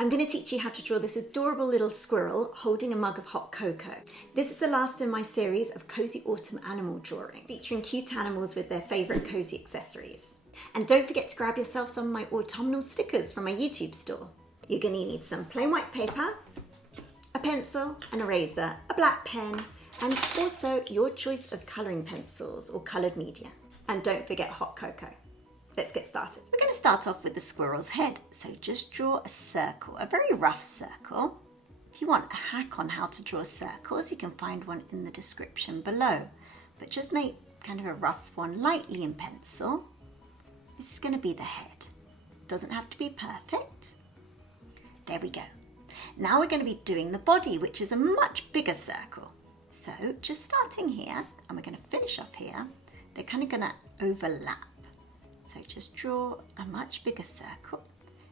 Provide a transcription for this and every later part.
I'm going to teach you how to draw this adorable little squirrel holding a mug of hot cocoa. This is the last in my series of cozy autumn animal drawing, featuring cute animals with their favourite cozy accessories. And don't forget to grab yourself some of my autumnal stickers from my YouTube store. You're going to need some plain white paper, a pencil, an eraser, a black pen, and also your choice of colouring pencils or coloured media. And don't forget hot cocoa. Let's get started. We're going to start off with the squirrel's head. So just draw a circle, a very rough circle. If you want a hack on how to draw circles, you can find one in the description below. But just make kind of a rough one lightly in pencil. This is going to be the head. Doesn't have to be perfect. There we go. Now we're going to be doing the body, which is a much bigger circle. So just starting here, and we're going to finish off here. They're kind of going to overlap. So just draw a much bigger circle.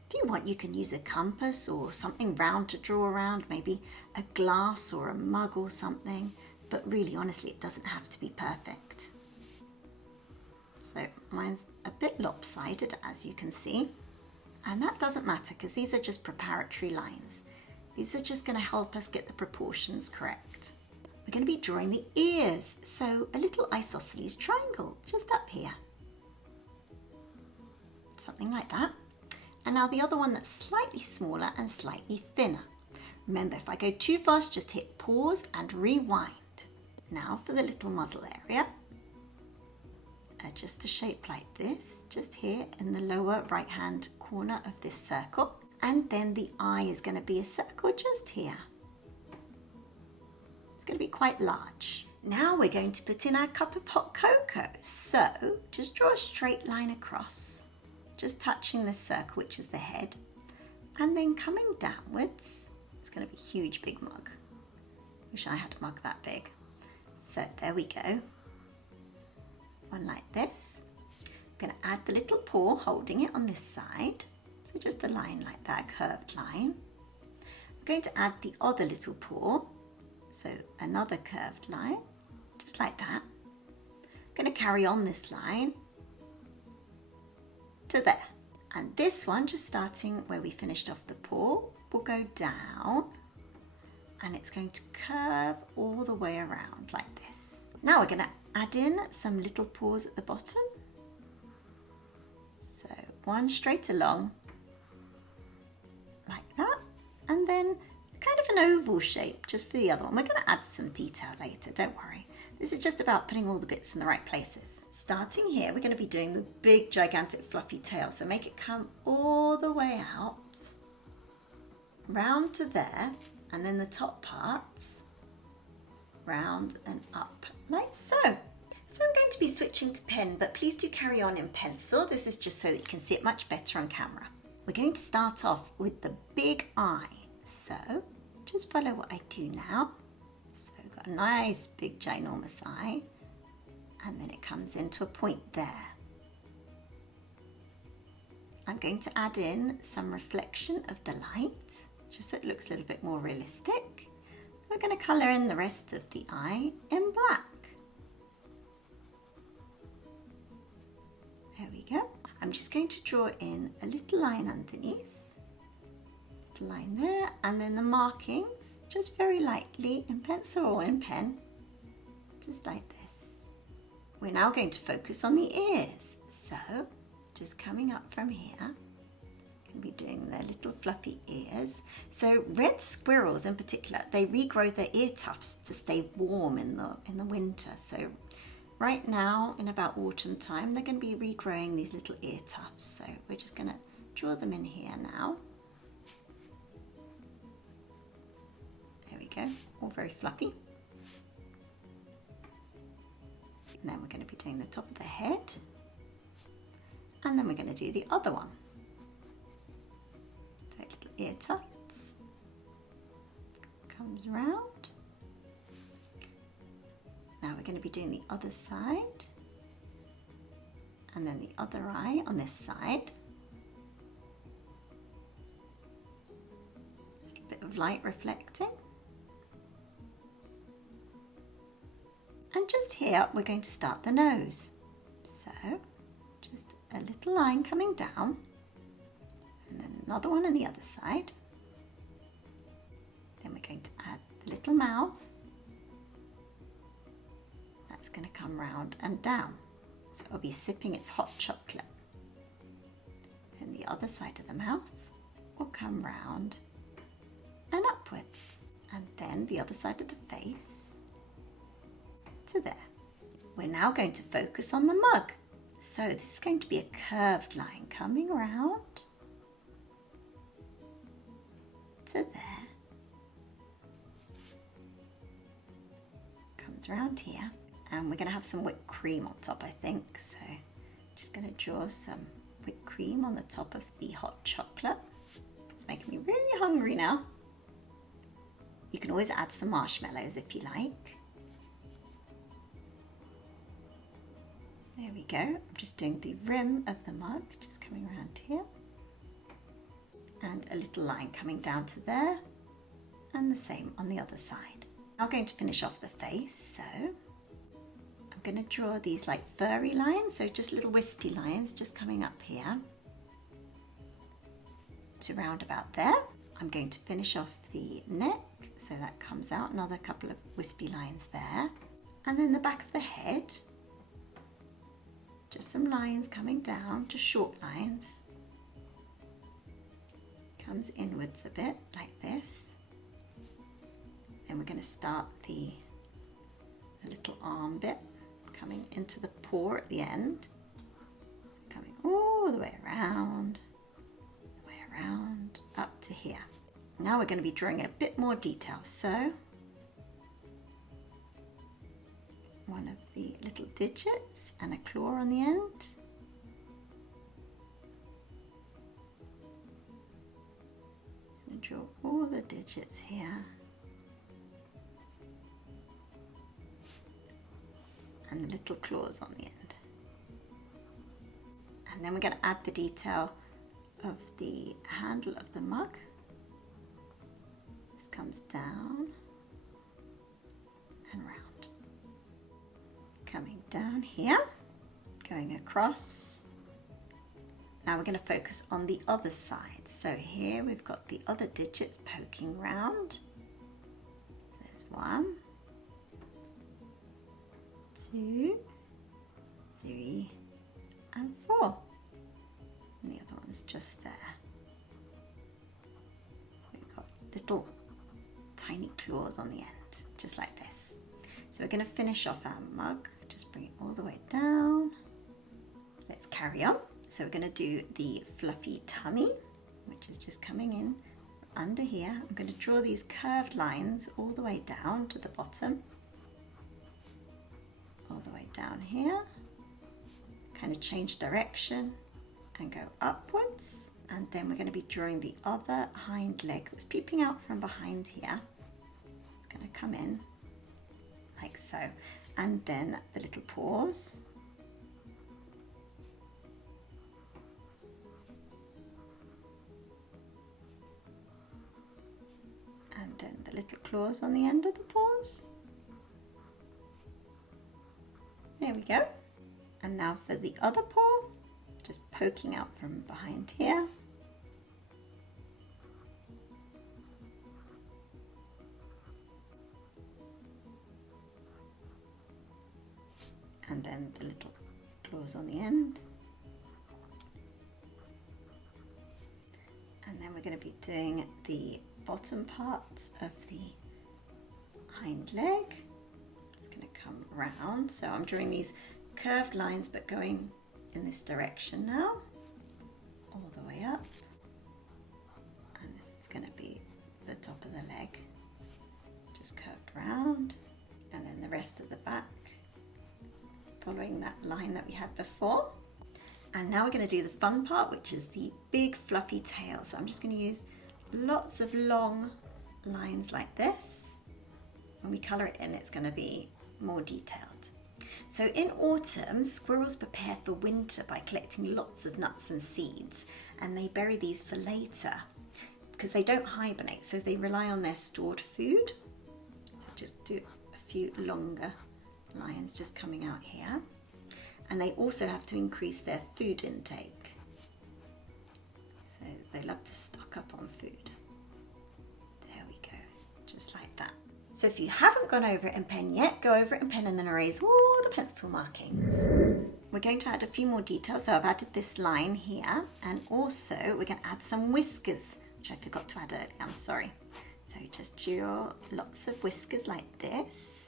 If you want, you can use a compass or something round to draw around, maybe a glass or a mug or something. But really, honestly, it doesn't have to be perfect. So mine's a bit lopsided, as you can see. And that doesn't matter because these are just preparatory lines. These are just going to help us get the proportions correct. We're going to be drawing the ears. So a little isosceles triangle just up here. Something like that. And now the other one that's slightly smaller and slightly thinner. Remember, if I go too fast, just hit pause and rewind. Now for the little muzzle area. Just a shape like this, just here in the lower right hand corner of this circle. And then the eye is going to be a circle just here. It's going to be quite large. Now we're going to put in our cup of hot cocoa. So just draw a straight line across. Just touching this circle, which is the head, and then coming downwards. It's going to be a huge big mug. Wish I had a mug that big. So there we go. One like this. I'm going to add the little paw, holding it on this side. So just a line like that, a curved line. I'm going to add the other little paw. So another curved line, just like that. I'm going to carry on this line to there, and this one, just starting where we finished off the paw, will go down and it's going to curve all the way around like this. Now we're going to add in some little paws at the bottom, so one straight along like that, and then kind of an oval shape just for the other one. We're going to add some detail later, don't worry. This is just about putting all the bits in the right places. Starting here, we're going to be doing the big, gigantic, fluffy tail. So make it come all the way out, round to there, and then the top parts, round and up, like so. So I'm going to be switching to pen, but please do carry on in pencil. This is just so that you can see it much better on camera. We're going to start off with the big eye. So just follow what I do now. So we've got a nice big ginormous eye, and then it comes into a point there. I'm going to add in some reflection of the light, just so it looks a little bit more realistic. We're going to colour in the rest of the eye in black. There we go. I'm just going to draw in a little line underneath. Line there, and then the markings just very lightly in pencil or in pen, just like this. We're now going to focus on the ears, so just coming up from here, going to be doing their little fluffy ears. So red squirrels in particular, they regrow their ear tufts to stay warm in the winter. So right now in about autumn time, they're going to be regrowing these little ear tufts. So we're just going to draw them in here now. There we go, all very fluffy. And then we're going to be doing the top of the head. And then we're going to do the other one. So little ear tufts. Comes round. Now we're going to be doing the other side. And then the other eye on this side. A little bit of light reflecting. And just here, we're going to start the nose. So, just a little line coming down, and then another one on the other side. Then we're going to add the little mouth. That's going to come round and down. So it'll be sipping its hot chocolate. Then the other side of the mouth will come round and upwards. And then the other side of the face to there. We're now going to focus on the mug. So this is going to be a curved line coming round to there. Comes round here. And we're going to have some whipped cream on top, I think. So just going to draw some whipped cream on the top of the hot chocolate. It's making me really hungry now. You can always add some marshmallows if you like. There we go. I'm just doing the rim of the mug, just coming around here. And a little line coming down to there. And the same on the other side. Now I'm going to finish off the face, so I'm going to draw these like furry lines, so just little wispy lines just coming up here to round about there. I'm going to finish off the neck, so that comes out, another couple of wispy lines there. And then the back of the head, just some lines coming down, just short lines. Comes inwards a bit like this. Then we're going to start the little arm bit coming into the paw at the end. So coming all the way around, up to here. Now we're going to be drawing a bit more detail. So one of the little digits and a claw on the end. And draw all the digits here. And the little claws on the end. And then we're going to add the detail of the handle of the mug. This comes down and round. Coming down here, going across. Now we're going to focus on the other side. So here we've got the other digits poking round. So there's 1, 2, 3, and 4. And the other one's just there. So we've got little tiny claws on the end, just like this. So we're going to finish off our mug. Just bring it all the way down. Let's carry on. So we're going to do the fluffy tummy, which is just coming in from under here. I'm going to draw these curved lines all the way down to the bottom. All the way down here. Kind of change direction and go upwards. And then we're going to be drawing the other hind leg that's peeping out from behind here. It's going to come in like so. And then the little paws. And then the little claws on the end of the paws. There we go. And now for the other paw, just poking out from behind here. And then the little claws on the end. And then we're going to be doing the bottom parts of the hind leg. It's going to come round. So I'm drawing these curved lines but going in this direction now, all the way up. And this is going to be the top of the leg, just curved round. And then the rest of the back, following that line that we had before. And now we're going to do the fun part, which is the big fluffy tail. So I'm just going to use lots of long lines like this. When we colour it in, it's going to be more detailed. So in autumn, squirrels prepare for winter by collecting lots of nuts and seeds, and they bury these for later because they don't hibernate, so they rely on their stored food. So just do a few longer lines just coming out here. And they also have to increase their food intake. So they love to stock up on food. There we go. So if you haven't gone over it in pen yet, go over it in pen and then erase all the pencil markings. We're going to add a few more details. So I've added this line here, and also we're going to add some whiskers, which I forgot to add earlier, I'm sorry. So just draw lots of whiskers like this.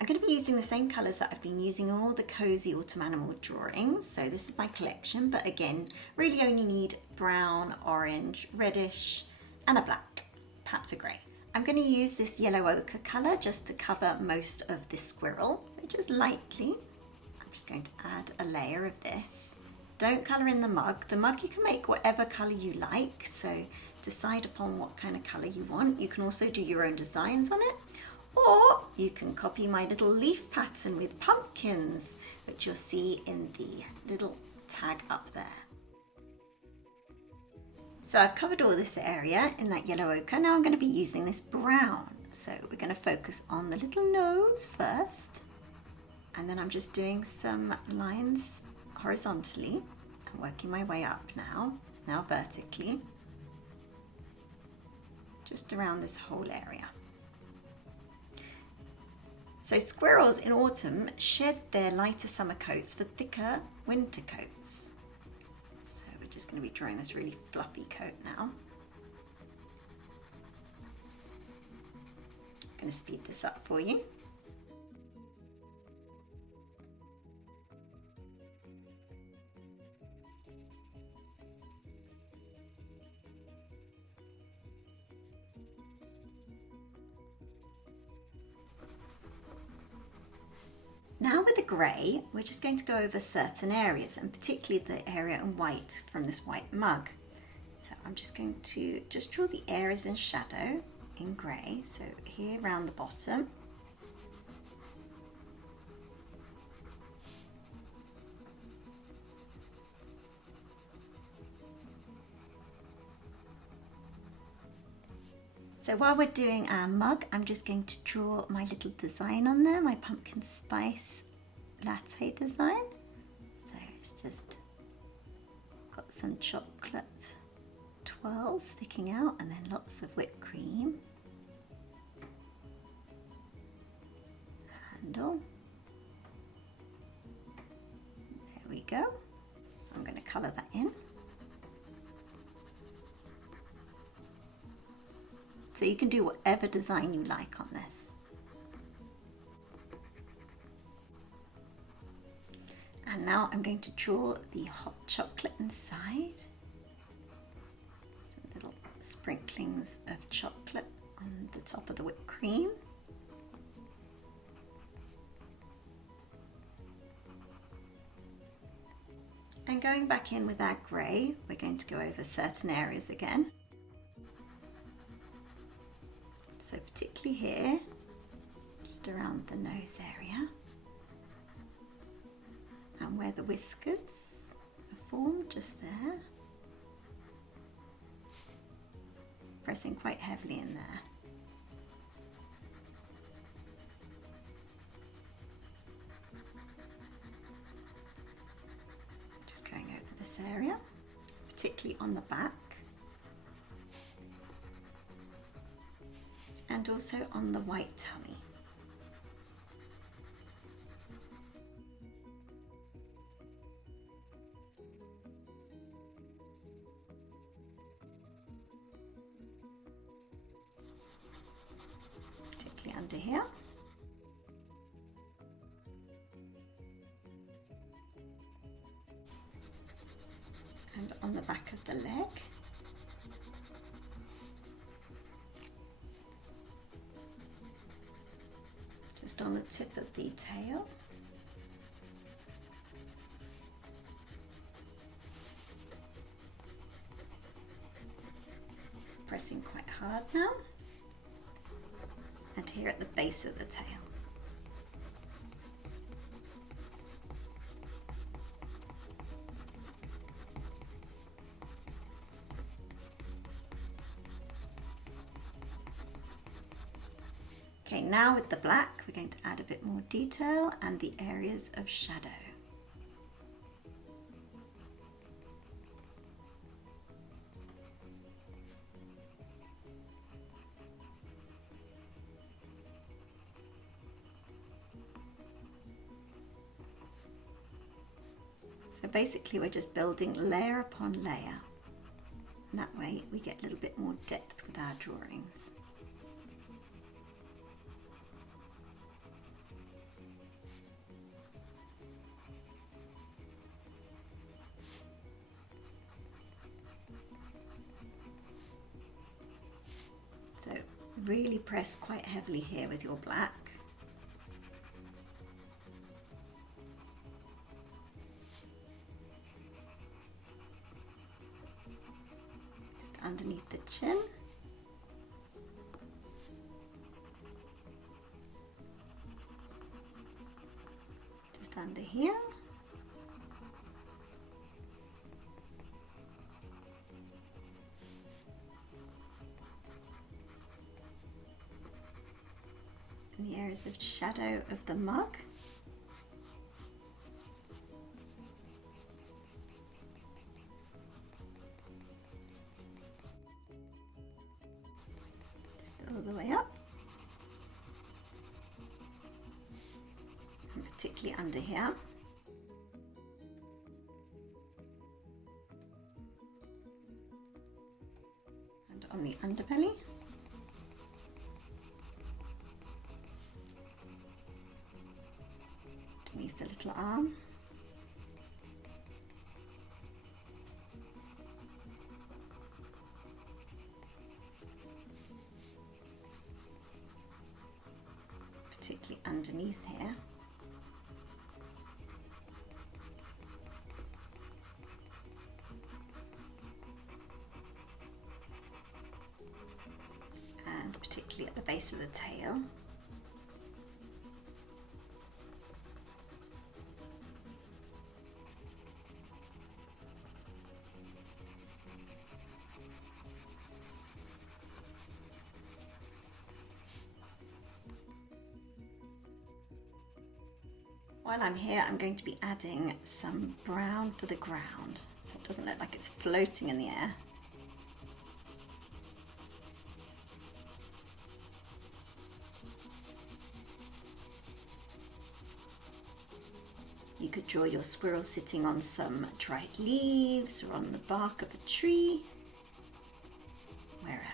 I'm going to be using the same colours that I've been using on all the Cozy Autumn Animal drawings. So this is my collection, but again, really only need brown, orange, reddish, and a black, perhaps a grey. I'm going to use this yellow ochre colour just to cover most of this squirrel. So just lightly, I'm just going to add a layer of this. Don't colour in the mug. The mug you can make whatever colour you like, so decide upon what kind of colour you want. You can also do your own designs on it, or you can copy my little leaf pattern with pumpkins, which you'll see in the little tag up there. So I've covered all this area in that yellow ochre. Now I'm going to be using this brown. So we're going to focus on the little nose first, and then I'm just doing some lines horizontally. I'm working my way up now vertically, just around this whole area. So squirrels in autumn shed their lighter summer coats for thicker winter coats. So we're just going to be drawing this really fluffy coat now. I'm going to speed this up for you. Now with the grey, we're just going to go over certain areas, and particularly the area in white from this white mug. So I'm just going to draw the areas in shadow in grey. So here around the bottom. So while we're doing our mug, I'm just going to draw my little design on there, my pumpkin spice latte design. So it's just got some chocolate twirls sticking out and then lots of whipped cream. Handle. There we go. I'm going to colour that in. So you can do whatever design you like on this. And now I'm going to draw the hot chocolate inside. Some little sprinklings of chocolate on the top of the whipped cream. And going back in with our grey, we're going to go over certain areas again. So particularly here, just around the nose area, and where the whiskers are formed, just there. Pressing quite heavily in there. Just going over this area, particularly on the back. And also on the white tummy. Particularly under here. And on the back of the leg. Just on the tip of the tail. Pressing quite hard now. And here at the base of the tail. Okay, now with the black, we're going to add a bit more detail and the areas of shadow. So basically we're just building layer upon layer. And that way we get a little bit more depth with our drawings. So really press quite heavily here with your black. Just underneath the chin. Just under here. The areas of shadow of the mug. Just all the way up. And particularly under here. And on the underbelly. Underneath the little arm. Particularly underneath here. And particularly at the base of the tail. While I'm here, I'm going to be adding some brown for the ground, so it doesn't look like it's floating in the air. You could draw your squirrel sitting on some dried leaves or on the bark of a tree, wherever.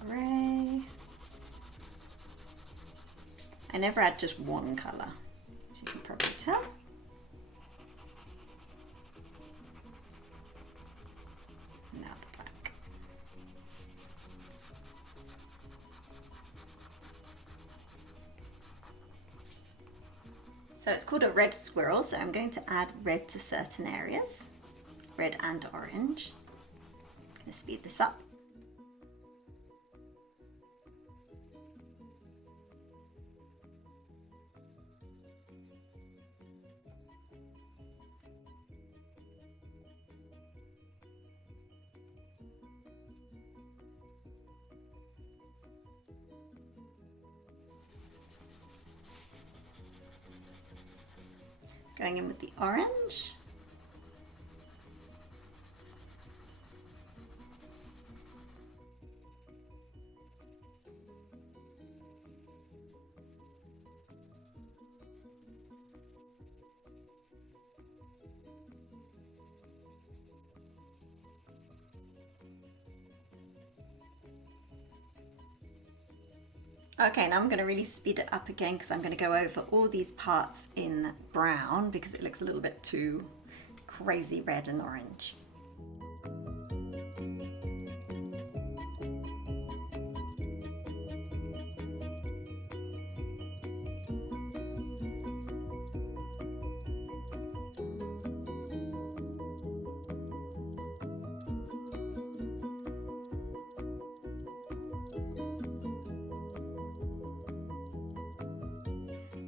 Grey. I never add just one colour, as you can probably tell. Now the black. So it's called a red squirrel, so I'm going to add red to certain areas, red and orange. I'm going to speed this up. Going in with the orange. Okay, now I'm going to really speed it up again because I'm going to go over all these parts in brown because it looks a little bit too crazy red and orange.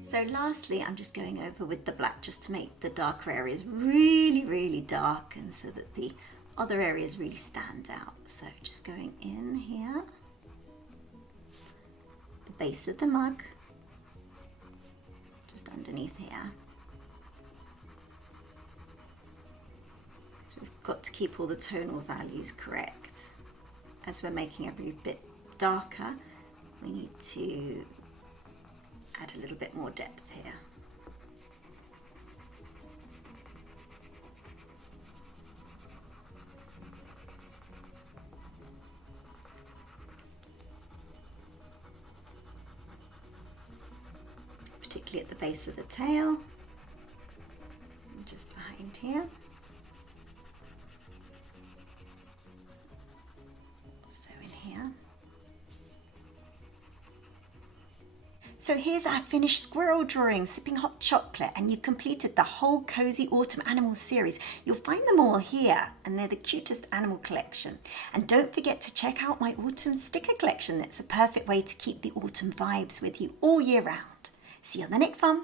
So lastly, I'm just going over with the black just to make the darker areas really, really dark and so that the other areas really stand out. So just going in here, the base of the mug, just underneath here. So we've got to keep all the tonal values correct. As we're making every bit darker, we need to add a little bit more depth here. Particularly at the base of the tail, and just behind here. Also in here. So here's our finished squirrel drawing, sipping hot chocolate, and you've completed the whole Cozy Autumn Animals series. You'll find them all here, and they're the cutest animal collection. And don't forget to check out my autumn sticker collection. That's a perfect way to keep the autumn vibes with you all year round. See you on the next one.